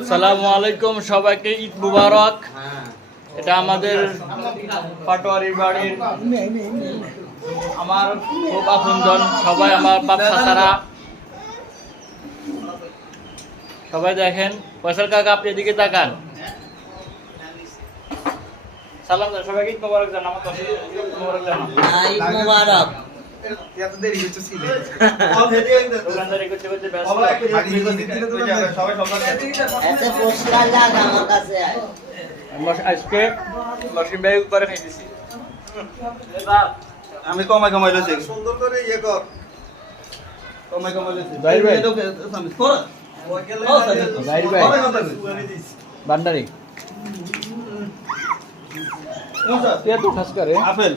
আসসালামু আলাইকুম, সবাইকে ঈদ মুবারক। এটা আমাদের পাটোয়ারির বাড়ির আমার খুব আপনজন, সবাই আমার বাপ চাচারা সবাই দেখেন। ফয়সাল কাকা আপনি এদিকে তাকান, সালাম দেন সবাইকে, ঈদ মুবারক জানান। আমার কাছে ঈদ মুবারক জানান। ঈদ মুবারক। এত দেরি হচ্ছে ছিল দোকানদারি করতে করতে ব্যস্ত। এত পোস্টার লাগ আমার কাছে আয়। আজকে মশিম ভাই করে খাইতেছি। আমি কমাই লইছি সুন্দর করে ইয়ে কর কমাই লইছি ভাই ভাই আমি কর ভাই ভাই বান্দারি কে তো খাস করে আপেল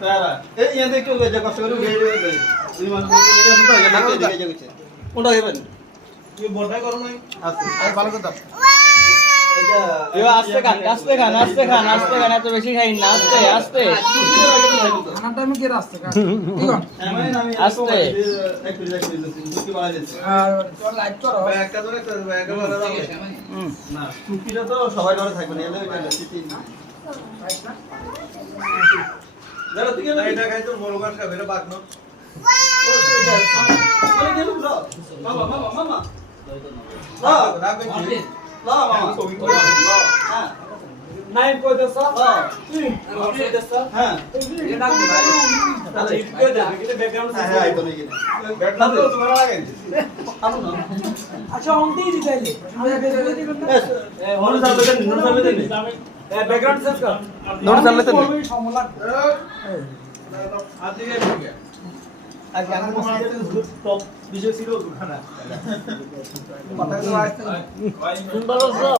তারা এই ইয়াতে একটু যে কষ্ট করে গিয়ে দে দুই মাস এটা তো এটা দিকে যাচ্ছে কোনটা হেবেন তুই বড়াই করো নাই আচ্ছা আর ভালো কথা আস্তে খান এত বেশি খাই না, আস্তে খানাটা আমি কে রাস্তা কাট আস্তে কি বলা যাচ্ছে আর তোর লাইক করো একটা ধরে না টুপিটা তো সবাই ধরে থাকবে না এলে ওইটা চিঠি যারা তুই এটা খাই তো মোরগাস খাবে এটা বাকনো ওই গেল ব্রো মামা রাখবেন লা মামা হ্যাঁ নাই কইতেছ হ্যাঁ কইতেছ হ্যাঁ এটা ডাক দে ভাই আচ্ছা ইটকে দে এটা ব্যাকগ্রাউন্ড হ্যাঁ আইতো নেই ব্যাকগ্রাউন্ড তো তোমার লাগে আমু না আচ্ছা অন্তেই দিতাইলে আমি বের করে দিলাম না হন সামনে দেন ব্যাকগ্রাউন্ড সেট কর নোট সামনে দেন সমলা আজকে আমি মসজিদে টপ বিষয় ছিল খানা কথা